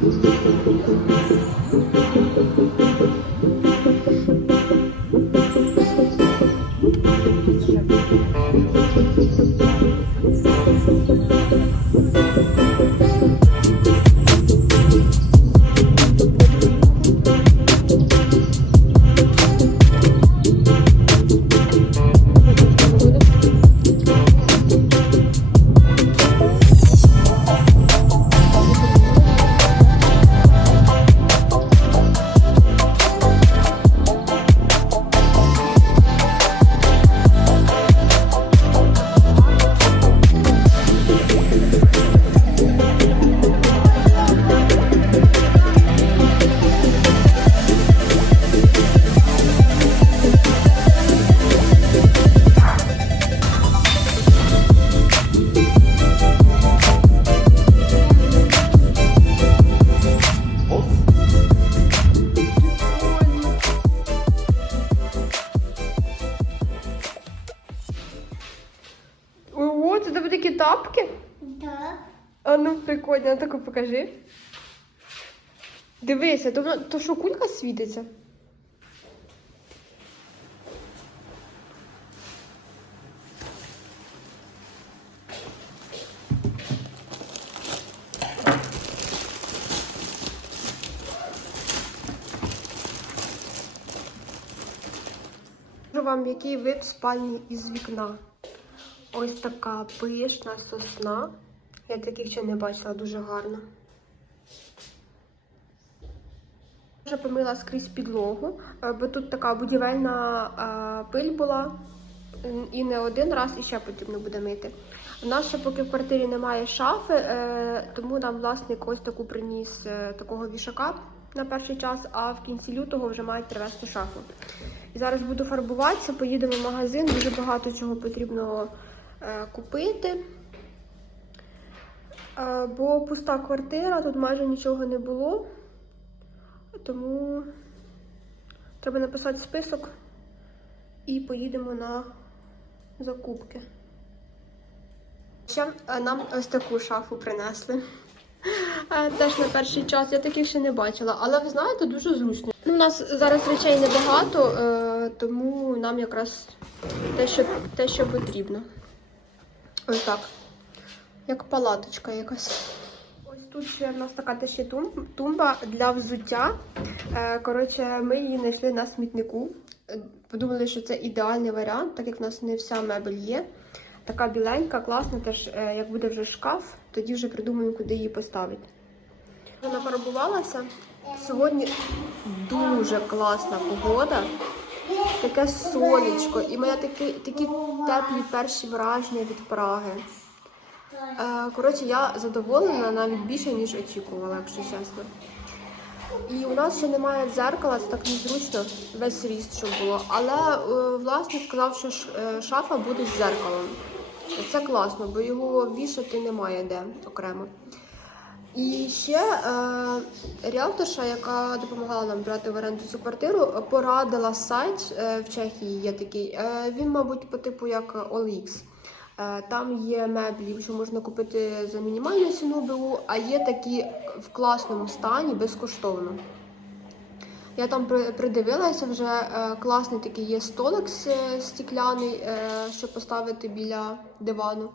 Thank you. Ну прикольно, таку покажи. Дивися, то, то що кулька світиться? Вам, який вид спальні із вікна. Ось така пишна сосна. Я таких ще не бачила, дуже гарно. Вже помила скрізь підлогу, е, бо тут така будівельна е, пиль була. І не один раз і ще потрібно буде мити. У нас ще поки в квартирі немає шафи, е, тому нам власник ось таку приніс такого вішака на перший час, а в кінці лютого вже мають привезти шафу. І зараз буду фарбуватися, поїдемо в магазин, дуже багато чого потрібно купити. Бо пуста квартира, тут майже нічого не було. Тому треба написати список і поїдемо на закупки. Ще е, нам ось таку шафу принесли. Е, Теж на перший час я таких ще не бачила, але ви знаєте, дуже зручно. Ну, у нас зараз речей небагато, е, тому нам якраз те, що, те, що потрібно. Ось так. Як палаточка якась. Ось тут ще в нас така теж є тумба для взуття. Е, Коротше, ми її знайшли на смітнику. Е, Подумали, що це ідеальний варіант, так як в нас не вся мебель є. Така біленька, класна, теж е, як буде вже шкаф, тоді вже придумаємо, куди її поставити. Вона фарбувалася. Сьогодні дуже класна погода, таке сонечко, і мене такі, такі теплі перші враження від Праги. Е, Коротше, я задоволена навіть більше, ніж очікувала, якщо чесно. І у нас ще немає дзеркала, це так незручно, весь ріст, щоб було. Але е, власник сказав, що е, шафа буде з дзеркалом. Це класно, бо його вішати немає де окремо. І ще е, ріалторша, яка допомагала нам брати в оренду цю квартиру, порадила сайт е, в Чехії. Є такий. Е, він, мабуть, по типу як OLX. Е, Там є меблі, що можна купити за мінімальну ціну БУ, а є такі в класному стані безкоштовно. Я там придивилася вже е, класний такий є столик с- стікляний, е, щоб поставити біля дивану.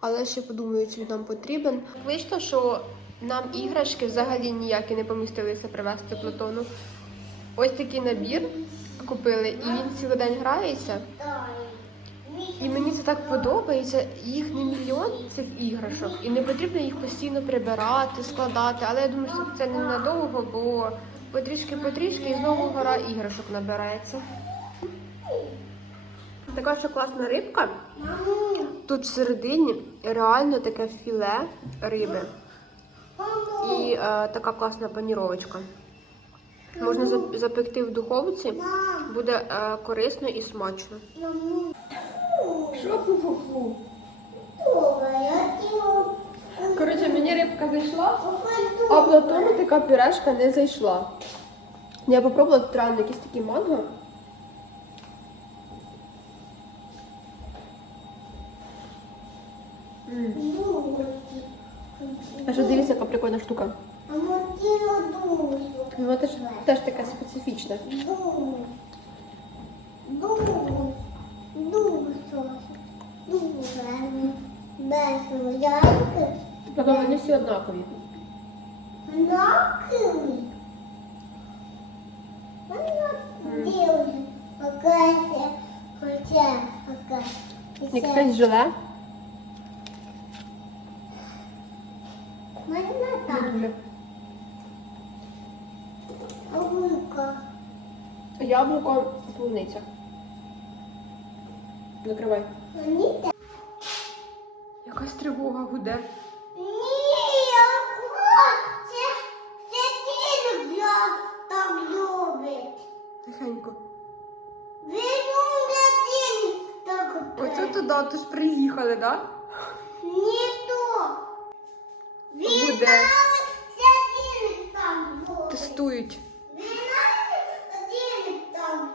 Але ще подумаю, чи він нам потрібен. Вийшло, що нам іграшки взагалі ніякі не помістилися привезти Платону. Ось такий набір купили, і він цілий день грається. І мені це так подобається. Їх не мільйон цих іграшок, і не потрібно їх постійно прибирати, складати. Але я думаю, що це ненадовго, бо потрішки-потрішки і знову гора іграшок набирається. Така ще класна рибка. Тут всередині реально таке філе риби. І е, така класна паніровочка. Можна запекти в духовці, буде е, корисно і смачно. Що фу-фу-фу? Коротше, мені рибка зайшла, а Платону така пюрешка не зайшла. Я попробувала тут реально якісь такі манго. М. А що дивіться, яка прикольна штука. Воно теж, теж таке специфічне. Потім вони всі однакові. Якесь желе. Не дуже. Яблуко, полуниця. Закривай. Якась тривога гуде. Тихенько. Оце туди, то ж приїхали, так? Не то. Він Буде. там був. Тестують. Там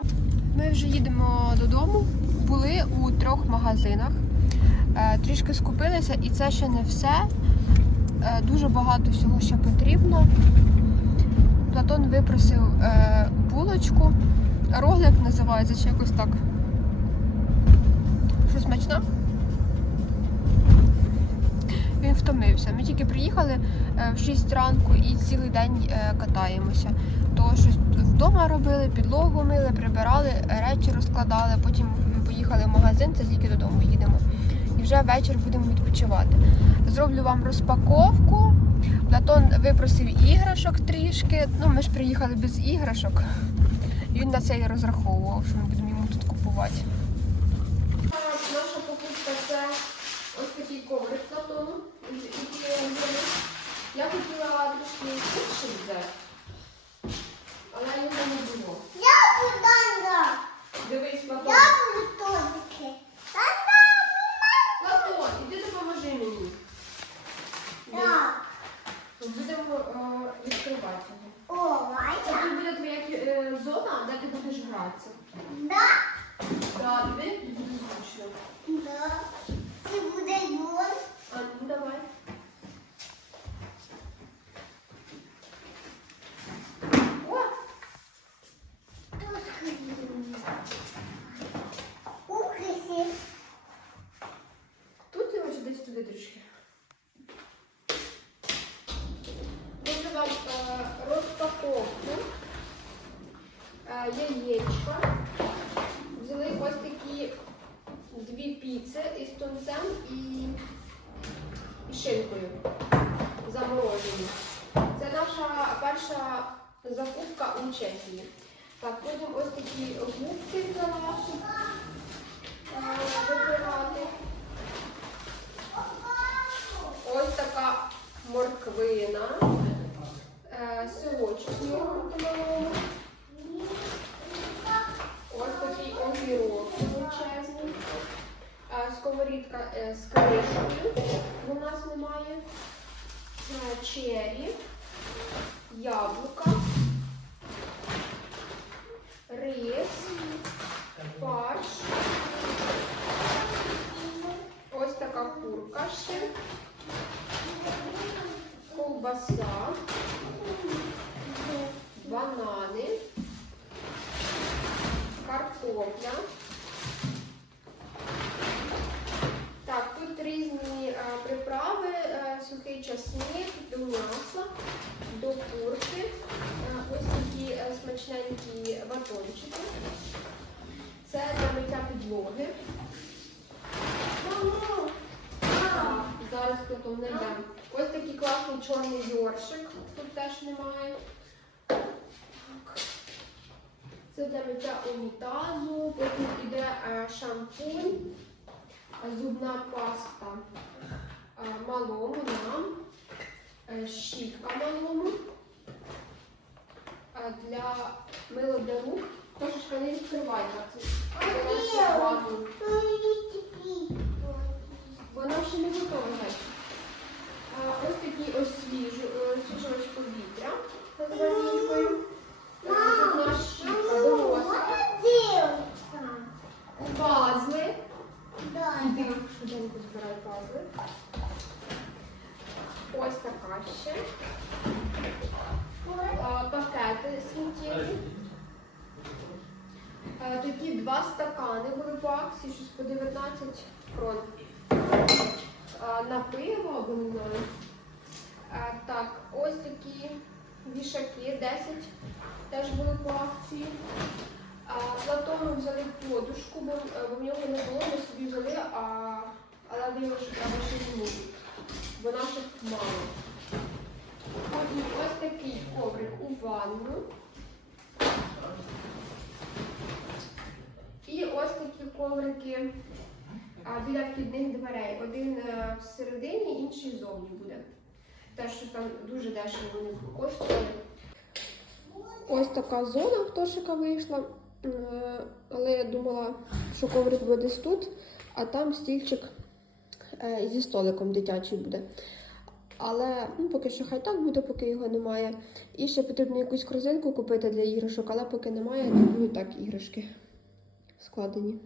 Ми вже їдемо додому. Були у трьох магазинах. Е, Трішки скупилися, і це ще не все. Е, Дуже багато всього ще потрібно. Платон випросив е, булочку. Роглик називається чи якось так. Що смачно? Він втомився. Ми тільки приїхали в 6 ранку і цілий день катаємося. То щось вдома робили, підлогу мили, прибирали, речі розкладали, потім поїхали в магазин, це тільки додому їдемо. Вже вечір будемо відпочивати. Зроблю вам розпаковку. Платон випросив іграшок трішки. Ну, ми ж приїхали без іграшок. І він на це і розраховував, що ми будемо йому тут купувати. Наша покупка це ось такий коврик Платону. Я хотіла трішки більше взяти, але його не було. Я буду Дивись, Платон. Я буду тоники. Платон, іди допоможи мені. Так. Будемо е, відкривати його. О, Це Вася. тут буде твоя е, зона, де ти будеш гратися. Да? Так, тобі буде зручно. Да. Це буде юр. А, ну давай. О. Укриси. Тут його чи десь туди трішки. Роблю вам е, розпаковку. Е, яєчка. Взяли ось такі дві піци із тунцем і, і шинкою заморожені. Це наша перша закупка у Чехії. Так, потім ось такі губки для ваших е, випивати. Ось така морквина, е, силочок. Ось такий огірок величезний. Е, Сковорідка з кришкою, в нас немає. Чері, яблука, фарш. Ось така курка ще. Ковбаса, банани, картопля. Так, тут різні е, приправи, е, сухий часник до м'яса, до курки. Е, ось такі е, смачненькі батончики. Це для миття підлоги. Мамо. Так, зараз потім знайдемо. Ось такий класний чорний йоршик. Тут теж немає. Так. Це для миття унітазу. Потім йде е, шампунь, зубна паста е, малому нам, е, щітка малому. Для мила для рук. Трошечки не наш ванну. Вона ще не готова геть. Ось такий е, повітря Зубна щітка, дорослих. Пазли. Іди, швиденько збирай пазли. Ось така ще. Е, пакети сміттєві. Е, такі два стакани були по акції, щось по 19 крон. Е, на пиво або мною. Так, ось такі вішаки 10 теж були по акції. Платону взяли подушку, бо в нього не було, ми собі взяли, а, але виявилося, що треба ще змінити бо наших мало. Потім ось такий коврик у ванну. І ось такі коврики біля вхідних дверей. Один е, всередині, інший ззовні буде. Те, що там дуже дешево вони коштують. Ось така зона птошика вийшла. Е, Але я думала, що коврик буде десь тут, а там стільчик зі столиком дитячий буде. Але ну, поки що хай так буде, поки його немає. І ще потрібно якусь корзинку купити для іграшок, але поки немає, то будуть так іграшки складені.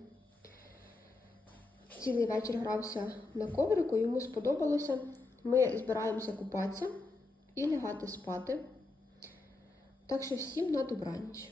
Цілий вечір грався на коврику, йому сподобалося. Ми збираємося купатися і лягати спати. Так що всім на добраніч.